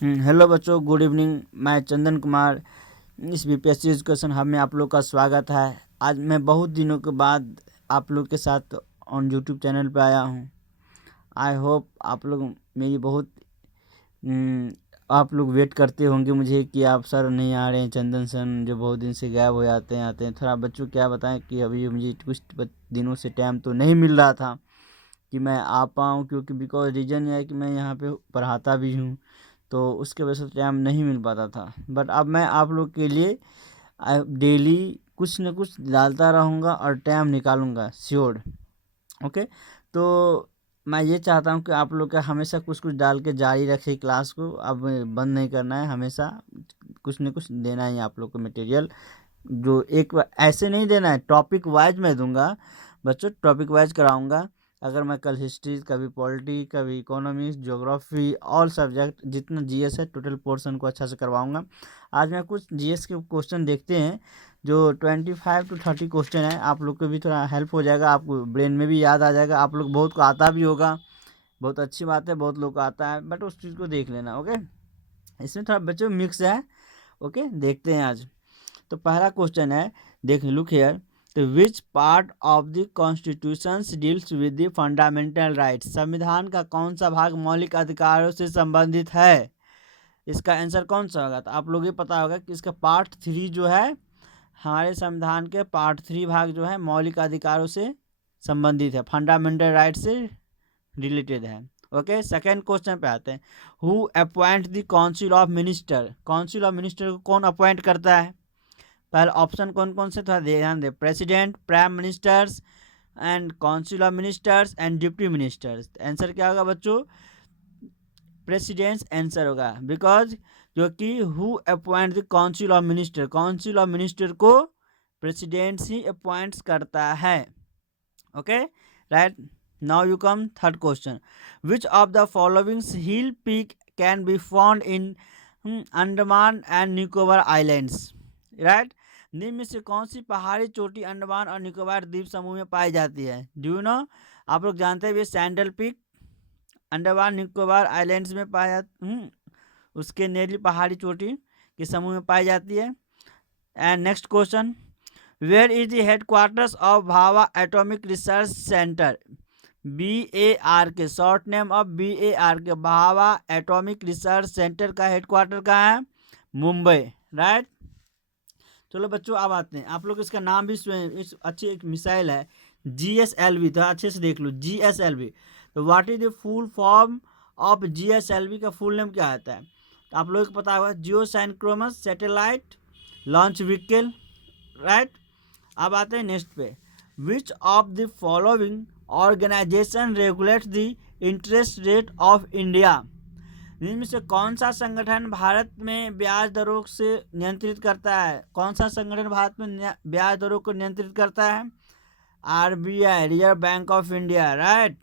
Hello बच्चों, good evening. मैं चंदन कुमार। इस बीपीएससी एजुकेशन हब में आप लोग का स्वागत है। आज मैं बहुत दिनों के बाद आप लोग के साथ ऑन यूट्यूब चैनल पे आया हूँ। आई होप आप लोग मेरी बहुत आप लोग वेट करते होंगे मुझे कि आप सर नहीं आ रहे हैं, चंदन सर जो बहुत दिन से गायब हो जाते हैं आते हैं। थोड़ा बच्चों क्या बताएं कि अभी मुझे कुछ दिनों से टाइम तो नहीं मिल रहा था कि मैं आ पाऊँ, क्योंकि बिकॉज रीज़न यह है कि मैं यहाँ पे पढ़ाता भी हूँ, तो उसके वजह से टाइम नहीं मिल पाता था। बट अब मैं आप लोग के लिए डेली कुछ न कुछ डालता रहूँगा और टाइम निकालूँगा श्योर। ओके, तो मैं ये चाहता हूँ कि आप लोग का हमेशा कुछ कुछ डाल के जारी रखें क्लास को। अब बंद नहीं करना है, हमेशा कुछ न कुछ देना है आप लोग को मटेरियल। जो एक ऐसे नहीं देना है, टॉपिक वाइज मैं दूंगा बच्चों, टॉपिक वाइज कराऊंगा। अगर मैं कल हिस्ट्री, कभी पॉलिटी, कभी इकोनॉमिक्स, ज्योग्राफी, ऑल सब्जेक्ट जितना जीएस है टोटल पोर्शन को अच्छा से करवाऊंगा। आज मैं कुछ जीएस के क्वेश्चन देखते हैं जो 25 to 30 क्वेश्चन है। आप लोग को भी थोड़ा हेल्प हो जाएगा, आपको ब्रेन में भी याद आ जाएगा। आप लोग बहुत को आता भी होगा, बहुत अच्छी बात है, बहुत लोग को आता है, बट उस चीज़ को देख लेना। ओके, इसमें थोड़ा बच्चों मिक्स है। ओके, देखते हैं आज। तो पहला क्वेश्चन है, देख लुक हेयर। तो which part of the constitution deals with the fundamental rights? संविधान का कौन सा भाग मौलिक अधिकारों से संबंधित है? इसका आंसर कौन सा होगा? तो आप लोग ये पता होगा कि इसका पार्ट 3 जो है, हमारे संविधान के पार्ट 3 भाग जो है मौलिक अधिकारों से संबंधित है, फंडामेंटल राइट से रिलेटेड है। ओके, सेकेंड क्वेश्चन पे आते हैं। Who appoint the council of minister? Council of minister को कौन अपॉइंट करता है? पहले ऑप्शन कौन कौन से, थोड़ा ध्यान दे। President, prime ministers and council of ministers and deputy ministers. Answer क्या होगा बच्चों? प्रेसिडेंट्स आंसर होगा, बिकॉज क्योंकि who appoint the council of minister, council of minister को प्रेसिडेंट्स ही अपॉइंट्स करता है। Okay, right. Now you come third question. Which of the following hill peak can be found in Andaman and Nicobar islands? Right, निम्न में से कौन सी पहाड़ी चोटी अंडमान और निकोबार द्वीप समूह में पाई जाती है? Do you no? आप लोग जानते हैं sandal peak Andaman Nicobar islands में पाया उसके नेली पहाड़ी चोटी के समूह में पाई जाती है। And next question, where is the headquarters of Bhabha atomic research centre? BAR के शॉर्ट नेम ऑफ BAR के भाभा एटॉमिक रिसर्च सेंटर का हेडक्वार्टर कहाँ है? मुंबई, राइट। चलो बच्चों, अब आते हैं। आप लोग इसका नाम भी इस अच्छी एक मिसाइल है GSLV, तो अच्छे से देख लो GSLV। तो what is the full form of GSLV का फुल नेम क्या आता है? तो आप लोग को पता होगा, geosynchronous satellite launch vehicle, right. अब आते हैं नेक्स्ट पे। Which of the following organisation regulates the interest rate of India? इनमें से कौन सा संगठन भारत में ब्याज दरों से नियंत्रित करता है? कौन सा संगठन भारत में ब्याज दरों को नियंत्रित करता है? RBI, reserve bank of India, right.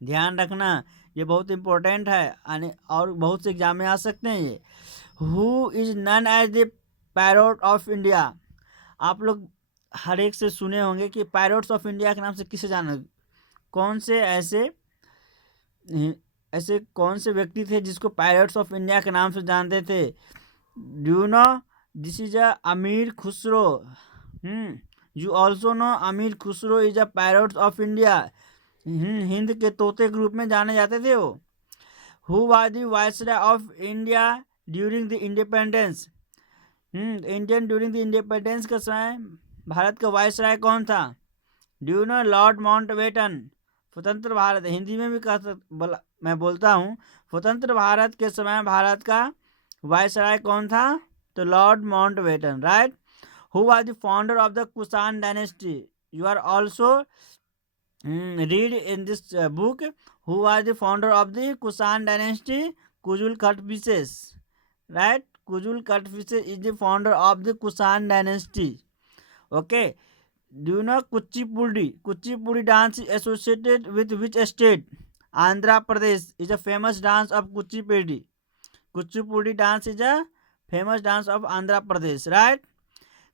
ध्यान रखना, ये बहुत इंपॉर्टेंट है, आने और बहुत से एग्जाम में आ सकते हैं ये। Who is known as the parrot of India? आप लोग हर एक से सुने होंगे कि पैरोट्स ऑफ इंडिया के नाम से किसे जाना? कौन से ऐसे ऐसे कौन से व्यक्ति थे जिसको पायलट्स ऑफ इंडिया के नाम से जानते थे? Do you no? This is अमीर खुसरो। यू ऑल्सो नो अमीर Khusro is a pilots of India. Hind के तोते के रूप में जाने जाते थे वो। Who was the viceroy of India during the independence? Indian during the independence के समय भारत का वायसराय कौन था? Do you no? Lord Mountbatten. स्वतंत्र भारत, हिंदी में भी मैं बोलता हूँ, स्वतंत्र भारत के समय भारत का वायसराय कौन था? तो Lord Mountbatten, right. Who was the founder of the Kushan dynasty? You are also read in this book. Who was the founder of the Kushan dynasty? Kujula Kadphises, right. Kujula Kadphises is the founder of the Kushan dynasty. Okay, do you know kuchipudi? Kuchipudi dance is associated with which state? Andhra Pradesh is a famous dance of kuchipudi. Kuchipudi dance is a famous dance of Andhra Pradesh, right?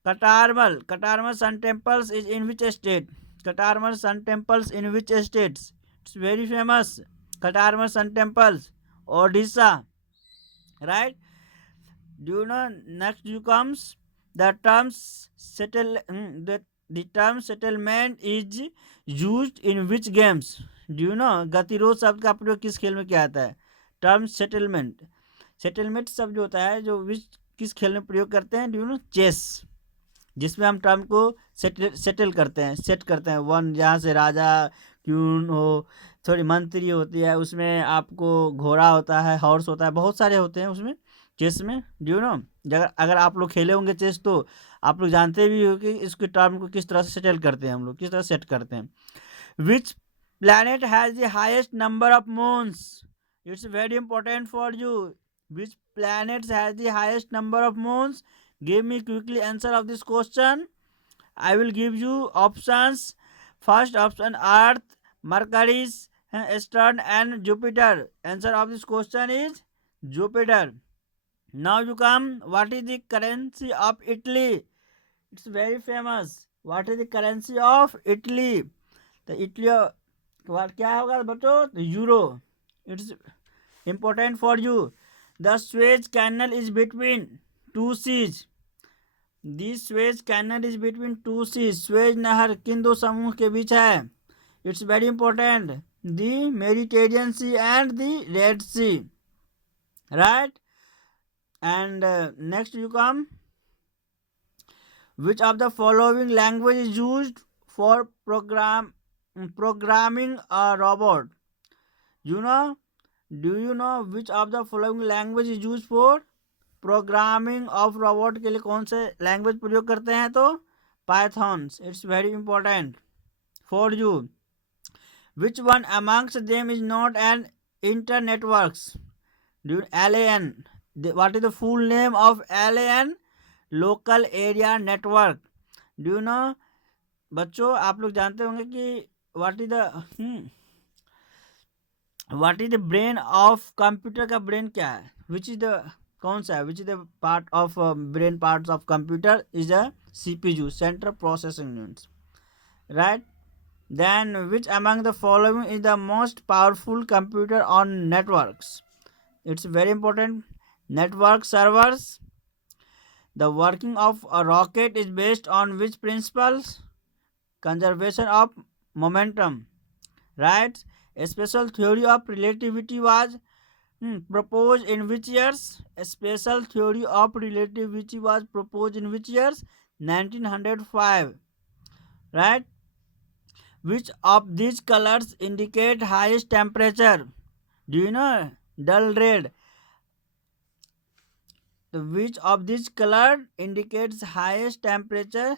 Katarmal Sun Temples is in which state? Katarmal Sun Temples in which states? It's very famous. Katarmal Sun Temples, Odisha. right? Do you know next you comes the terms the term settlement is used in which games? Do you know गतिरोध शब्द का प्रयोग किस खेल में किया जाता है? टर्म सेटलमेंट शब्द जो होता है जो किस खेल में प्रयोग करते हैं? डू यू नो चेस, जिसमें हम टर्म को सेटल करते हैं, सेट करते हैं। वन जहाँ से राजा क्यून हो, थोड़ी मंत्री होती है, उसमें आपको घोड़ा होता है, हॉर्स होता है, बहुत सारे होते हैं उसमें चेस में। डू यू नो अगर आप लोग खेले होंगे चेस तो आप लोग जानते भी हो कि इसके टर्म को किस तरह से सेटल करते हैं, हम लोग किस तरह सेट करते हैं। Which planet has the highest number of moons? It's very important for you. Which planets has the highest number of moons? Give me quickly answer of this question. I will give you options. First option Earth, Mercury, Saturn and Jupiter. Answer of this question is Jupiter. Now you come. What is the currency of Italy? It's very famous. What is the currency of Italy? The Italy क्या होगा बच्चों? Euro. It's important for you. The Suez Canal is between two seas. This Suez canal is between two seas. Suez नहर किन दो समूह के बीच है? It's very important. The Mediterranean Sea and the Red Sea, right? And next you come. Which of the following language is used for programming a robot? You know? Do you know which of the following language is used for programming of robot के लिए कौन से language प्रयोग करते हैं? तो pythons. It's very important for you. Which one amongst them is not an inter networks? LAN. What is the full name of LAN? Local area network. Do you no बच्चों, आप लोग जानते होंगे कि what is the brain of computer का brain क्या है? Which is the कौन सा है? Which is the part of brain parts of computer is a CPU, central processing units, right? Then which among the following is the most powerful computer on networks? It's very important. Network servers. The working of a rocket is based on which principles? Conservation of momentum, right? Special theory of relativity was proposed in which years? A special theory of relativity was proposed in which years? 1905, right? Which of these colors indicate highest temperature? Do you know? Dull red. So which of these color indicates highest temperature?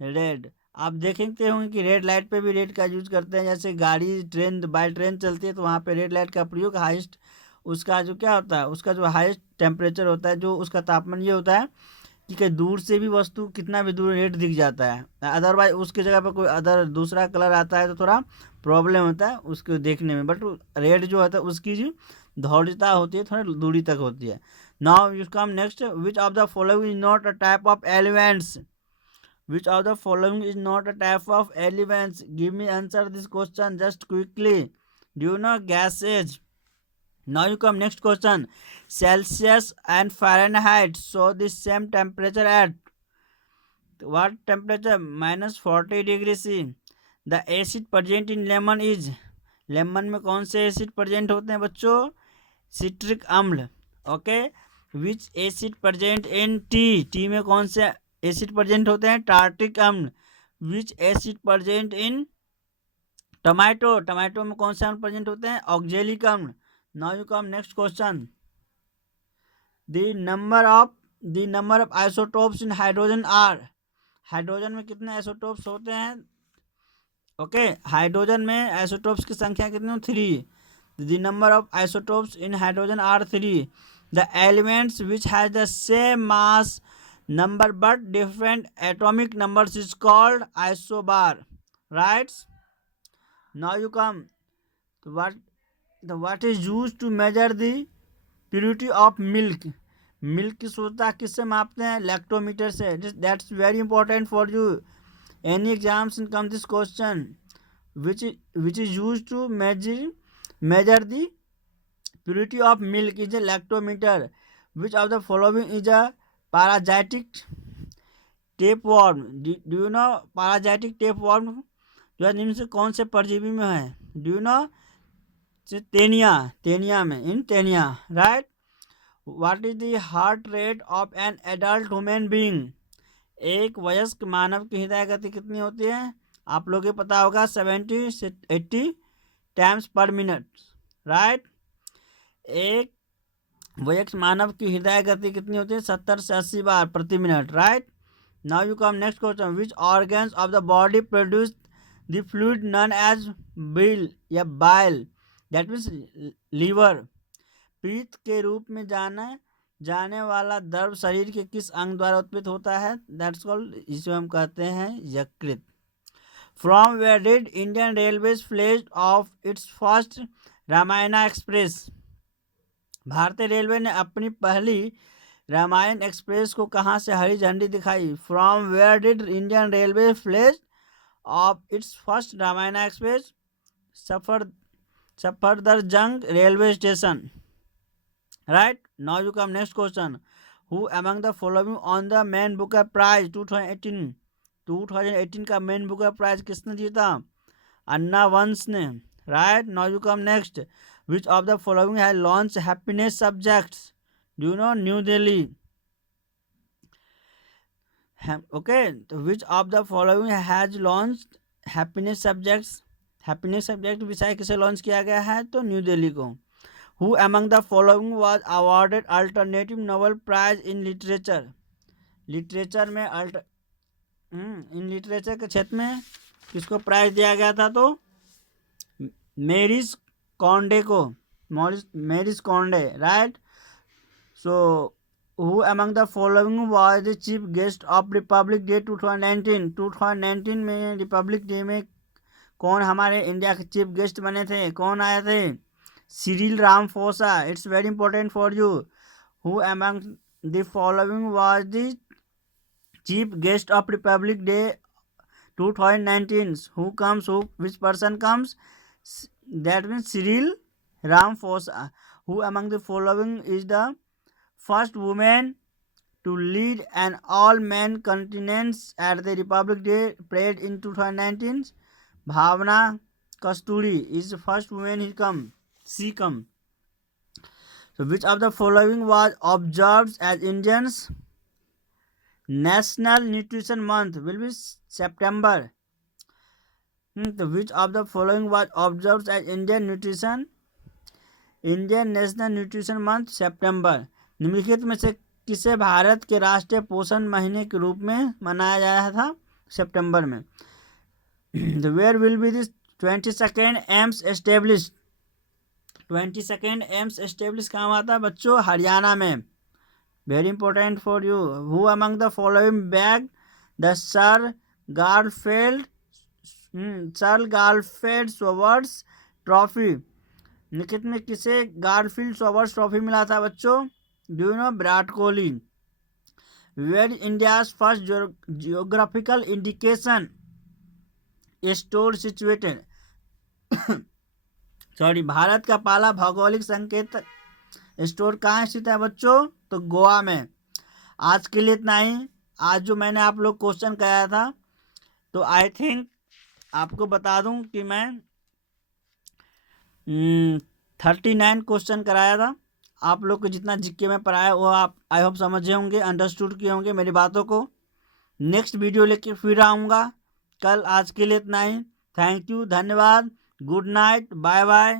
Red. आप देखते होंगे कि red light पे भी red का use करते हैं. जैसे गाड़ी ट्रेन बाय ट्रेन चलती है तो वहाँ पे रेड लाइट का प्रयोग हाईएस्ट उसका जो क्या होता है, उसका जो हाईएस्ट टेम्परेचर होता है, जो उसका तापमान ये होता है कि कहीं दूर से भी वस्तु कितना भी दूर रेड दिख जाता है. अदरवाइज उसकी जगह पर कोई अदर दूसरा कलर आता है तो थोड़ा प्रॉब्लम होता है उसको देखने में. बट रेड जो होता है उसकी जो धौर्यता होती है थोड़ी दूरी तक होती है. Now you come next. Which of the following is not a type of elements? Which of the following is not a type of elements? Give me answer this question just quickly. Do you know gases? Now you come next question. Celsius and Fahrenheit show the same temperature at what temperature? -40 degrees C. The acid present in lemon is, lemon में कौन से acid present होते हैं बच्चों? Citric अम्ल. Okay. Which acid present in tea में कौन से एसिड प्रेजेंट होते हैं? टार्टिक अम्ल. Which acid present in tomato में कौन से अम्ल प्रेजेंट होते हैं? ऑक्जेलिक अम्ल. Now you come next question. The number of isotopes in hydrogen are. Hydrogen में कितने आइसोटोप्स होते हैं? ओके. हाइड्रोजन में आइसोटोप्स की संख्या कितनी? 3. The number of isotopes in hydrogen are 3. The elements which has the same mass number but different atomic numbers is called isobar, right? Now you come to what is used to measure the purity of milk? Milk की शुद्धता किससे मापते हैं? Lactometer से. That's very important for you. Any exams come this question. Which is used to measure the purity of milk is a lactometer. Which of the following is a parasitic tapeworm. Do you know parasitic tapeworm जो है निम्न से कौन से परजीवी में है? Do you know? Taenia, taenia में, in taenia, right. What is the heart rate of an adult human being. एक वयस्क मानव की हृदय गति कितनी होती है? आप लोगों को पता होगा 70 से 80 टाइम्स पर मिनट, राइट। एक वयस्क मानव की हृदय गति कितनी होती है? 70 से 80 बार प्रति minute, right. Now you come next question. Which organs of the body produce the fluid known as bile या बाइल, दैट मीन्स लीवर। पीत के रूप में जाने वाला द्रव शरीर के किस अंग द्वारा उत्पन्न होता है? दैट्स कॉल्ड, इसे हम कहते हैं यकृत। From where did Indian railways flag off its first Ramayana express. भारतीय रेलवे ने अपनी पहली रामायण एक्सप्रेस को कहाँ से हरी झंडी दिखाई? From where did Indian railway flag off its first Ramayana express? Safdarjung railway station, right. Now you come next question. Who among the following on the Man Booker Prize 2018 का मैन बुकर प्राइज किसने जीता? अन्ना वंश ने, right. Now you come next. Which of the following has launch happiness subjects? Do you know? New Delhi, okay. तो which of the following has launch happiness subjects? Happiness subject विषय किसे launch किया गया है? तो न्यू दिल्ली को। Who among the following was awarded alternative Nobel Prize in literature? Literature में in literature के क्षेत्र में किसको प्राइज दिया गया था? तो मेरिस कॉन्डे को, Maryse Conde, right. So who among the following was the chief guest of Republic Day 2019? 2019 में रिपब्लिक डे में कौन हमारे इंडिया के चीफ गेस्ट बने थे? कौन आए थे? Cyril Ramaphosa. It's very important for you. Who among the following was the chief guest of Republic Day 2019? Which person comes? That means Cyril Ramaphosa. Who among the following is the first woman to lead an all-men contingent at the Republic Day parade in 2019? Bhavna Kasturi is the first woman he come. C come. So which of the following was observed as Indians National Nutrition Month? Will be September. So which of the following was observed as Indian National Nutrition Month? September. निम्नलिखित में से किसे भारत के राष्ट्रीय पोषण महीने के रूप में मनाया जा रहा था? सितंबर में। So where will be this 22nd AIIMS established? 22nd AIIMS establish कहाँ हुआ था बच्चों? हरियाणा में। Very important for you. Who among the following bag the Sir Garfield Sobers trophy? निखित में किसे गारफील्ड सोबर्स ट्रॉफी मिला था बच्चों? Do you know? Virat Kohli. Where India's first geographical indication store situated? Sorry, Bharat का पहला भौगोलिक संकेत स्टोर कहाँ स्थित है बच्चों? तो गोवा में। आज के लिए इतना ही। आज जो मैंने आप लोग क्वेश्चन कराया था, तो आई थिंक आपको बता दूं कि मैं 39 क्वेश्चन कराया था। आप लोग को जितना जीके में पढ़ाया वो आप आई होप समझे होंगे, अंडरस्टूड किए होंगे मेरी बातों को। नेक्स्ट वीडियो लेके फिर आऊँगा कल। आज के लिए इतना ही। थैंक यू, धन्यवाद, गुड नाइट, बाय बाय।